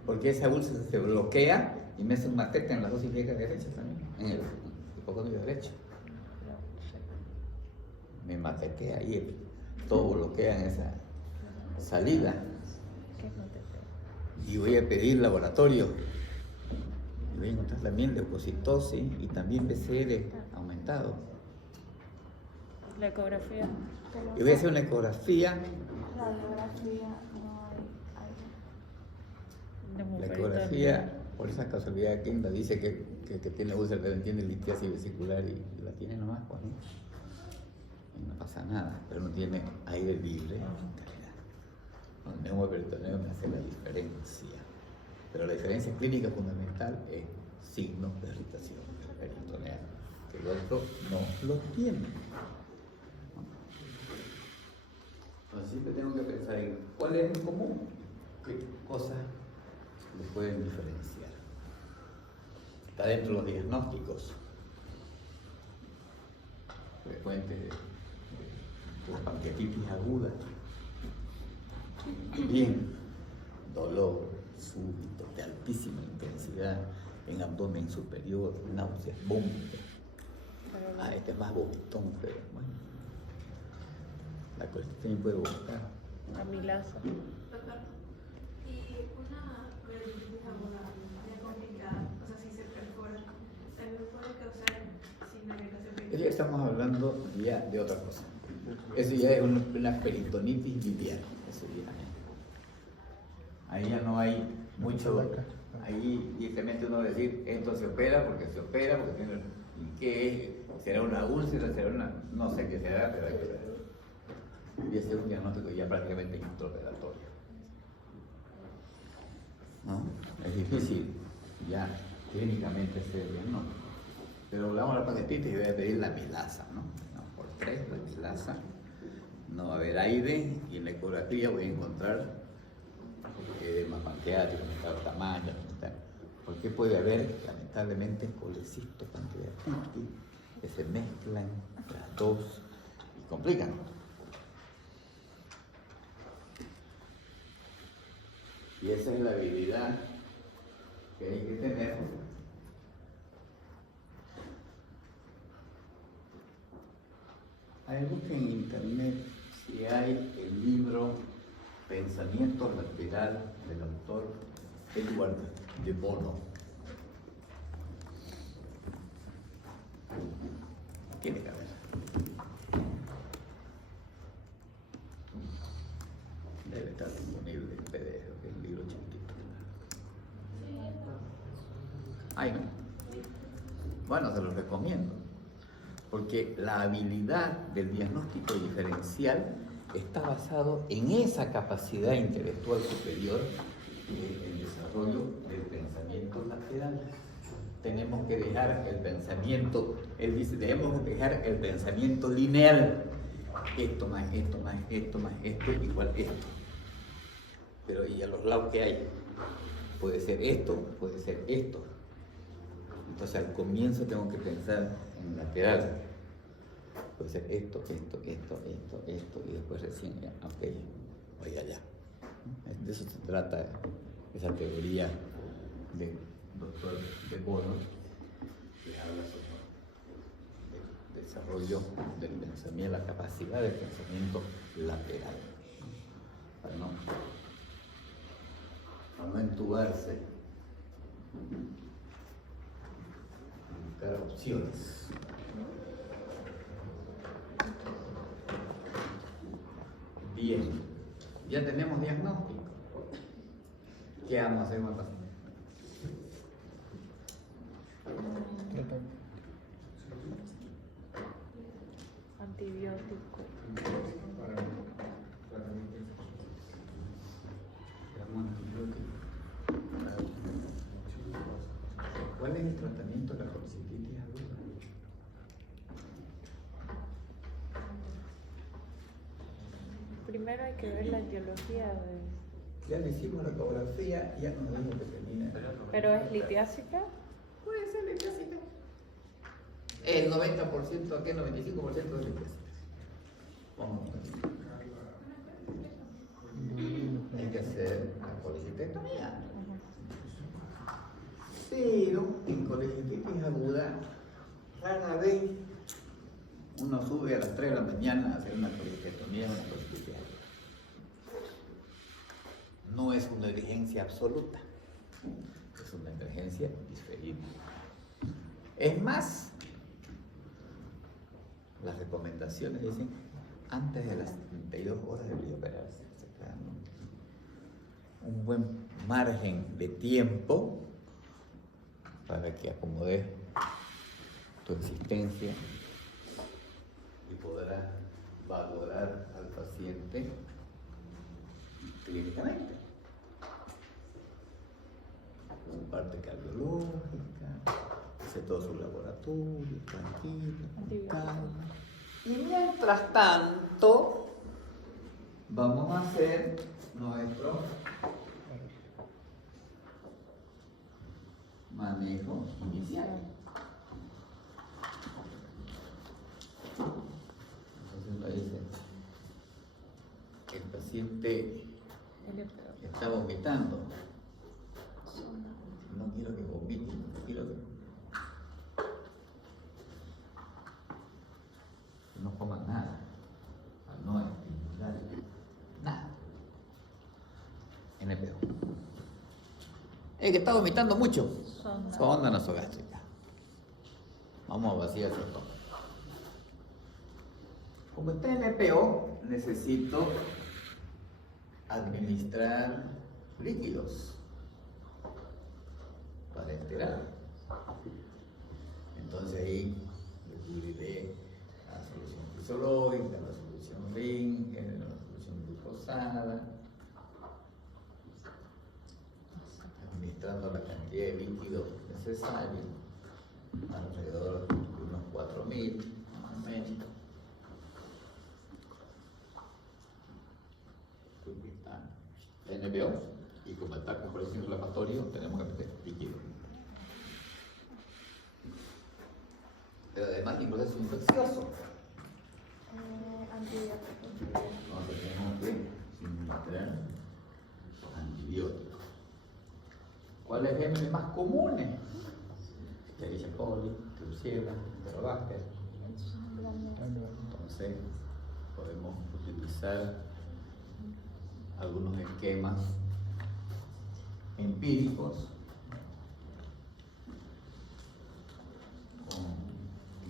porque esa úlcera se bloquea y me hace un matete en las dos ilíacas derechas también, en el hipocondrio derecho. Me matetea ahí, todo bloquea en esa salida. ¿Qué es matete? Y voy a pedir laboratorio. Y voy a encontrar también leucocitosis y también PCR aumentado. La ecografía. Y voy a hacer una ecografía. Radiografía, no hay. De La mujer ecografía, por esa casualidad, Kenda dice que tiene úlcera, pero tiene litiasis vesicular y la tiene nomás, pues, ¿no? Y no pasa nada, pero no tiene aire libre en realidad. El neumoperitoneo me hace la diferencia. Pero la diferencia clínica fundamental es signos de irritación peritoneal, que el otro no lo tiene. Entonces siempre tengo que pensar en cuál es el común, qué cosas le pueden diferenciar. Está dentro de los diagnósticos frecuentes de la pancreatitis aguda. Bien, dolor súbito de altísima intensidad en abdomen superior, náuseas, vómitos. Este es más vomitón, pero bueno. La colestitis también puede vomitar. amilasa. Doctor, y una colestitis aguda ya complicada, o sea, si se perfora, también puede causar síndrome de Eso peritoneal. ya estamos hablando ya de otra cosa. Eso ya es una peritonitis biliar. Eso ya. Ahí ya no hay mucho. Ahí directamente uno va a decir, esto se opera porque tiene. ¿Y qué es? ¿Será una úlcera? ¿Será una.? No sé qué será, pero hay que ver. Y ese es un diagnóstico ya prácticamente intraoperatorio. ¿No? Es difícil ya clínicamente hacer diagnóstico. Pero hablamos de la pancreatitis y voy a pedir la milasa, ¿no? Por 3, la milasa. No va a haber aire y en la ecografía voy a encontrar edema pancreático, aumentado tamaño, porque puede haber lamentablemente colecisto pancreatitis que se mezclan las dos y complican. Y esa es la habilidad que hay que tener Ahí busquen en internet si hay el libro Pensamiento Lateral del autor Edward de Bono. Tiene que haber. Debe estar disponible en PDF, que es un libro chiquitito. Ay, no. Bueno, se los recomiendo. Porque la habilidad del diagnóstico diferencial está basado en esa capacidad intelectual superior del desarrollo del pensamiento lateral. Tenemos que dejar el pensamiento, él dice, debemos dejar el pensamiento lineal. Esto más esto más esto más esto igual esto. Pero ¿y a los lados qué hay? Puede ser esto, puede ser esto. Entonces al comienzo tengo que pensar en lateral. Puede ser esto, y después recién ya, ok, voy allá. De eso se trata esa teoría del doctor de Bono, que habla sobre el desarrollo del pensamiento, la capacidad del pensamiento lateral, para no entubarse, buscar opciones. Bien, ya tenemos diagnóstico. ¿Qué vamos a hacer con el paciente? Antibiótico. Damos antibiótico. ¿Cuál es el tratamiento de la colicitis aguda? Primero hay que ver la etiología de... Ya le hicimos la ecografía, ya nos dijo que tenía. ¿Pero es litiásica? Puede ser litiásica. El 90%, ¿qué? 95% es litiásica. Vamos a ver. Hay que hacer la colicitectomía. Pero en colicitis aguda, rara vez uno sube a las 3 de la mañana a hacer una colicitectomía o una colicitis aguda. No es una emergencia absoluta, es una emergencia diferida. Es más, las recomendaciones dicen antes de las 72 horas debería operarse. Se queda, ¿no? Un buen margen de tiempo para que acomodes tu existencia y podrás valorar al paciente clínicamente. Su parte cardiológica, hace todo su laboratorio, tranquilo, con calma. Y mientras tanto, vamos a hacer nuestro manejo inicial. Entonces uno dice, el paciente está vomitando. No quiero que vomite, quiero que no coma nada, no estimular nada. NPO. Es que está vomitando mucho. Sonda nasogástrica. Vamos a vaciar el estómago. Como está en NPO, necesito administrar líquidos para enterar. Entonces ahí recurriré a la solución fisiológica, la solución Ringer, la solución glucosada, administrando la cantidad de líquidos necesarios, alrededor de unos 4.000, más o menos. NPO, y como está con colegio inflamatorio, tenemos que meter líquido. Pero además hay proceso infeccioso. Antibiótico. Entonces tenemos que suministrar antibióticos. ¿Cuáles son los más comunes? Escherichia coli, Klebsiella, Enterobacter. Entonces podemos utilizar algunos esquemas empíricos con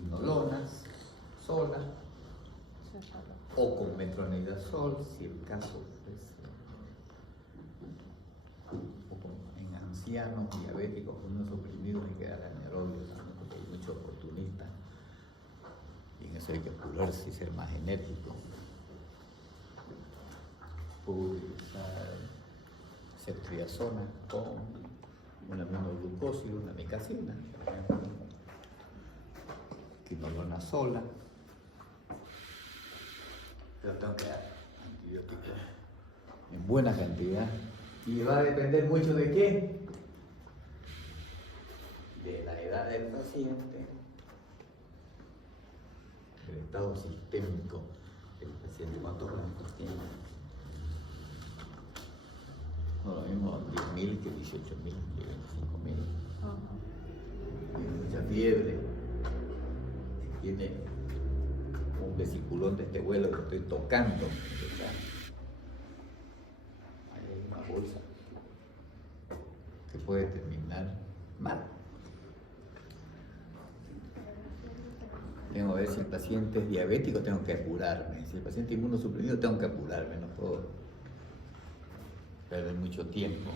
inolonas sola o con metronidazol, si el caso es, o en ancianos diabéticos con unos suprimidos hay que dar anaerobios también, porque hay muchos oportunistas y en eso hay que apurarse y ser más enérgico. Puedo utilizar ceftriaxona con una aminoglucosa y una micacina, por ejemplo, quinolona sola, pero tengo que dar antibióticos en buena cantidad y va a depender mucho de qué, de la edad del paciente, del estado sistémico del paciente, cuántos gramos tiene. No lo mismo 10.000 que 18.000, que 25.000. Tiene mucha fiebre, tiene un vesiculón de este vuelo que estoy tocando. Ahí hay una bolsa que puede terminar mal. Tengo que ver si el paciente es diabético, tengo que apurarme. Si el paciente es inmunosuprimido, tengo que apurarme. No puedo perder mucho tiempo.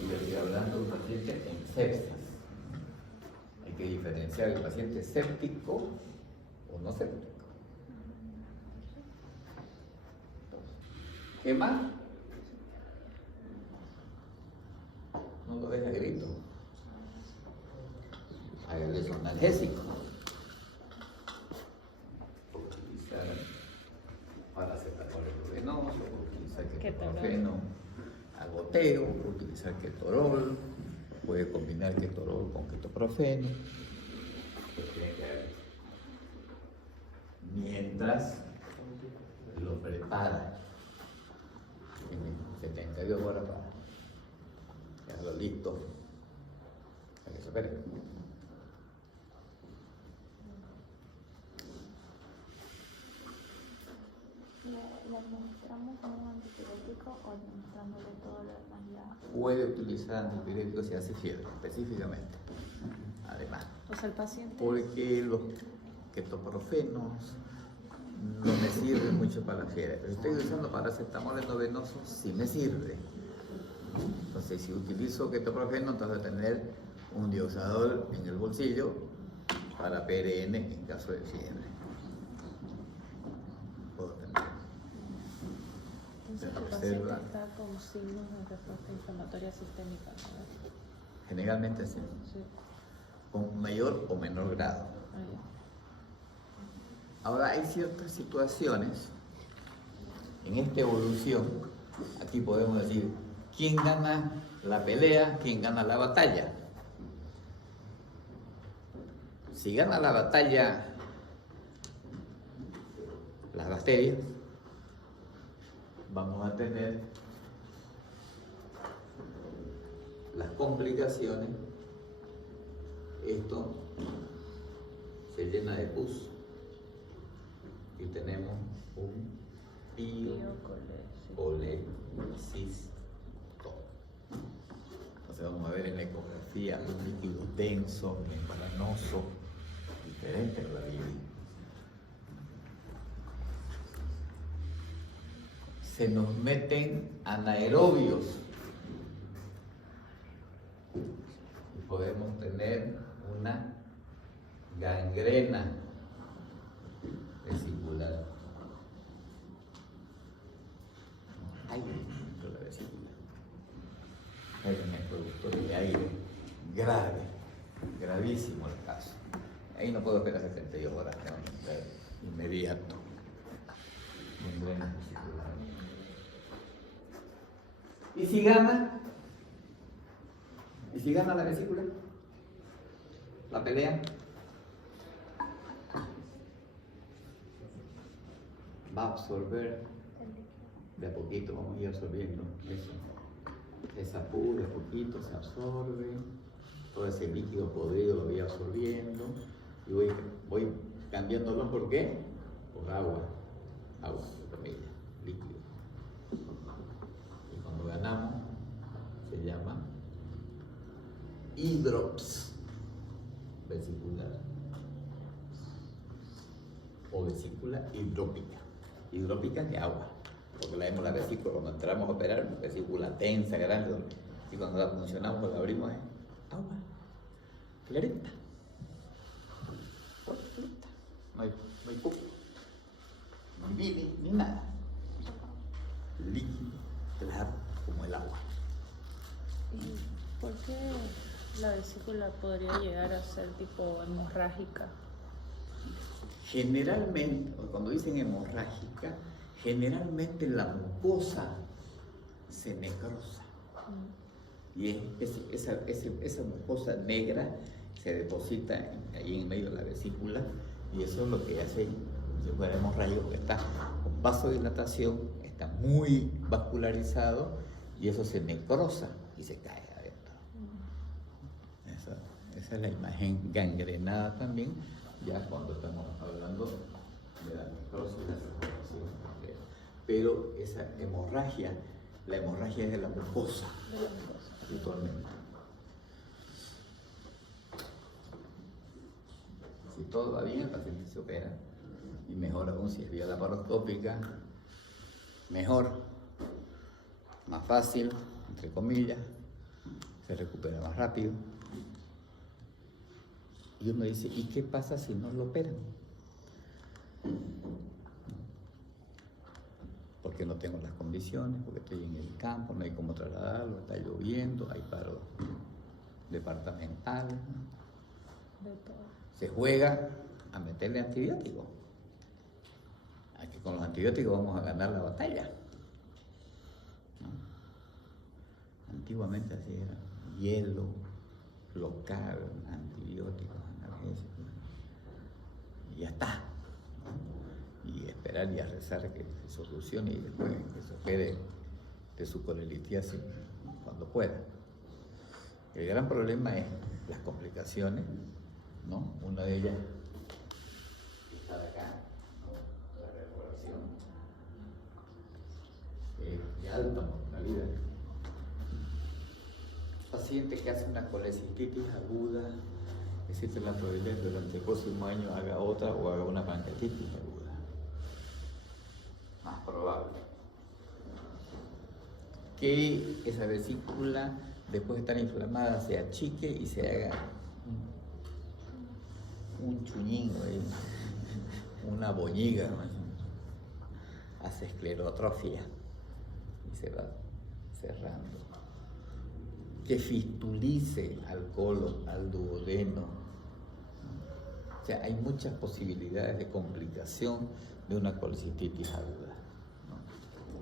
Y estoy hablando de un paciente en sepsis. Hay que diferenciar el paciente séptico o no séptico. ¿Qué más? No lo deja grito. Hágale su analgésico. Utilizar paracetamol endovenoso, utilizar ketoprofeno a goteo, utilizar ketorol, puede combinar ketorol con ketoprofeno. Mientras lo prepara en 72 horas para dejarlo listo para que se opere. ¿Le administramos un antipirético o administrándole todo lo demás ya? Puede utilizar antipiréticos si hace fiebre, específicamente. Además, O sea, el paciente... porque los ketoprofenos no me sirven mucho para la fiebre. Pero estoy usando paracetamol endovenoso, sí me sirve. Entonces, si utilizo ketoprofeno, entonces tener un dioxadol en el bolsillo para PRN en caso de fiebre. Puedo tener. Entonces, Se el paciente observa. está con signos de respuesta inflamatoria sistémica, ¿no? Generalmente sí, Sí. con mayor o menor grado. Ah, ya. Ahora hay ciertas situaciones en esta evolución, aquí podemos decir, ¿quién gana la pelea? ¿Quién gana la batalla? Si gana la batalla las bacterias, vamos a tener las complicaciones. Esto se llena de pus y tenemos un piocolecisto. Entonces vamos a ver en la ecografía un líquido denso, membranoso, diferente a la vida. Se nos meten anaerobios y podemos tener una gangrena vesicular. Aire dentro de la vesícula. Hay un productor de aire grave, gravísimo el caso. Ahí no puedo esperar 72 horas, tengo que ser inmediato. Gangrena vesicular. ¿Y si gana? ¿Y si gana la vesícula? ¿La pelea? Va a absorber de a poquito, vamos a ir absorbiendo eso. Esa pus de a poquito se absorbe, todo ese líquido podrido lo voy absorbiendo y voy cambiándolo. ¿Por qué? Por agua, entre comillas, líquido. Y cuando ganamos se llama hidrops vesicular o vesícula hidrópica. Hidrópica de agua, porque la vemos la vesícula cuando entramos a operar, vesícula tensa, grande, y cuando la funcionamos, cuando la abrimos es agua, clarita, no hay poco, ni vive, ni nada, líquido, claro, como el agua. ¿Y por qué la vesícula podría llegar a ser tipo hemorrágica? Generalmente, cuando dicen hemorrágica, generalmente la mucosa se necrosa. Y esa mucosa negra se deposita ahí en medio de la vesícula, y eso es lo que hace, si fuera hemorrágico, porque está con vasodilatación, está muy vascularizado, y eso se necrosa y se cae adentro. Esa es la imagen gangrenada también, ya cuando estamos hablando de la necrosis y la circulación. Pero esa hemorragia, la hemorragia es de la mucosa, habitualmente. Si todo va bien, el paciente se opera. Y mejor aún si es vía laparoscópica, mejor, más fácil, entre comillas, se recupera más rápido. Y uno dice, ¿y qué pasa si no lo operan? Porque no tengo las condiciones, porque estoy en el campo, no hay cómo trasladarlo, está lloviendo, hay paro departamental. De todo. Se juega a meterle antibióticos. Aquí con los antibióticos vamos a ganar la batalla. ¿No? Antiguamente así era, hielo, local, antibióticos, analgésicos, y ya está. ¿No? Y esperar y a rezar que se solucione y después que se opere de su colelitiasis cuando pueda. El gran problema es las complicaciones, ¿no? Una de ellas está de acá, ¿no? La perforación de alta mortalidad. Paciente que hace una colecistitis aguda, existe la probabilidad que durante el próximo año haga otra o haga una pancreatitis aguda. Más probable. Que esa vesícula, después de estar inflamada, se achique y se haga un chuñín, una boñiga, ¿no? Hace esclerotrofia y se va cerrando. Que fistulice al colon, al duodeno. O sea, hay muchas posibilidades de complicación de una colecistitis aguda, ¿no?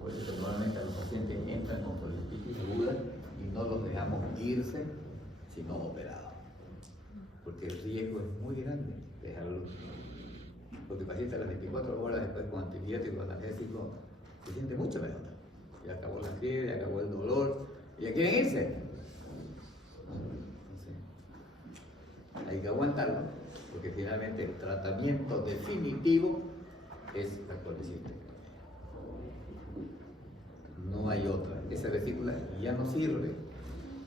Por eso normalmente los pacientes entran con colecistitis aguda y no los dejamos irse si no operados. Porque el riesgo es muy grande dejarlo. Porque el paciente a las 24 horas después con antibiótico, analgésico, se siente mucho mejor. Ya acabó la fiebre, acabó el dolor, y ya quieren irse. Entonces, hay que aguantarlo, porque finalmente el tratamiento definitivo es la colecistitis. No hay otra. Esa vesícula ya no sirve.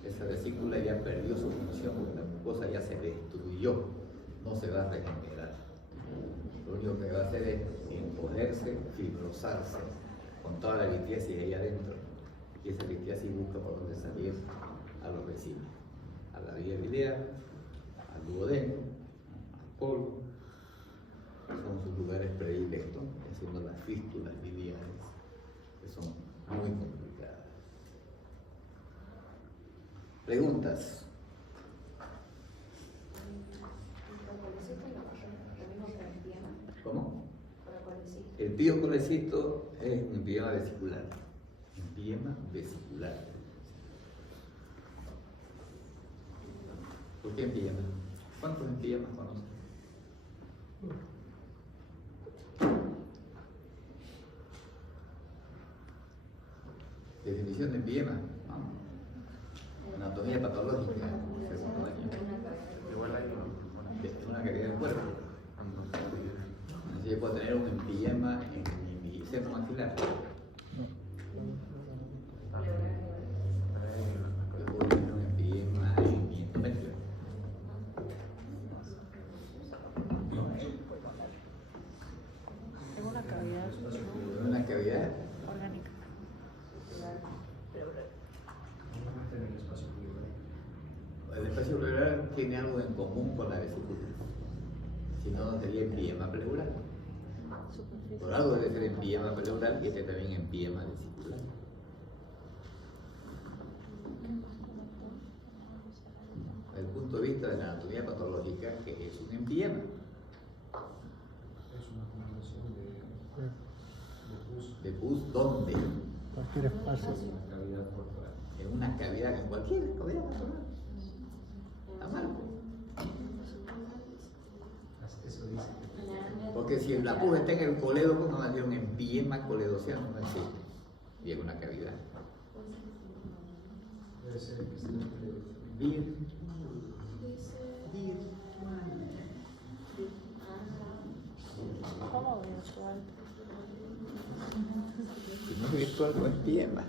Esa vesícula ya perdió su función, porque la mucosa ya se destruyó, no se va a regenerar. Lo único que va a hacer es encogerse, fibrosarse, con toda la litiasis ahí adentro. Y esa litiasis busca por dónde salir a los vecinos, a la vía biliar, al duodeno, al colon. Son sus lugares predilectos, haciendo las fístulas biliares, que son muy complicadas. Preguntas. ¿Cómo? El piocolecito es un empiema vesicular. Empiema vesicular. ¿Por qué empiema? ¿Cuántos empiemas conocen? Definición de empiema. Vamos. Anatomía patológica, segundo año. Es una cavidad del cuerpo. Así yo puedo tener un empiema en mi seno maxilar. Yo puedo tener un empiema en mi endometrio. Tengo una cavidad Una cavidad. orgánica. El espacio pleural tiene algo en común con la vesícula. Si no, no sería empiema pleural. Por algo debe ser empiema pleural y este también empiema vesicular. Desde el punto de vista de la anatomía patológica, que es un empiema. Es una acumulación de pus ¿De pus dónde? Cualquier espacio. en la cavidad corporal. En una cavidad, en cualquier cavidad corporal. Está mal. Eso dice. Porque si la pus está en el coledo, pues no va a ser un empiema coledociano, no existe. Y es una cavidad. Debe ser que esté en el colegio. ¿Cómo virtual? Si no es virtual, no es empiema.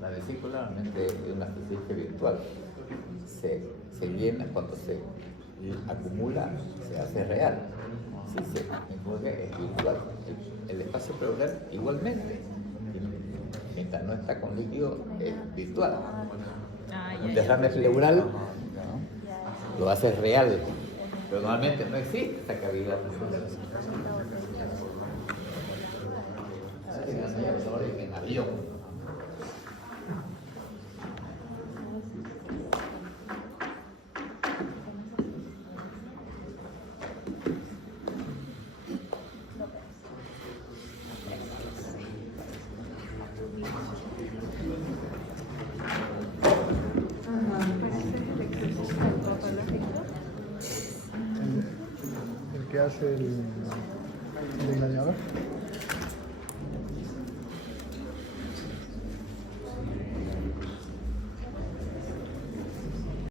La vesícula realmente es una especie virtual. Se llena cuando se acumula, se hace real. Sí, porque es virtual. El espacio pleural igualmente. Mientras no está con líquido, es virtual. Un derrame pleural, ¿no? Lo hace real. Pero normalmente no existe esta cavidad. En avión. El que hace el engañador.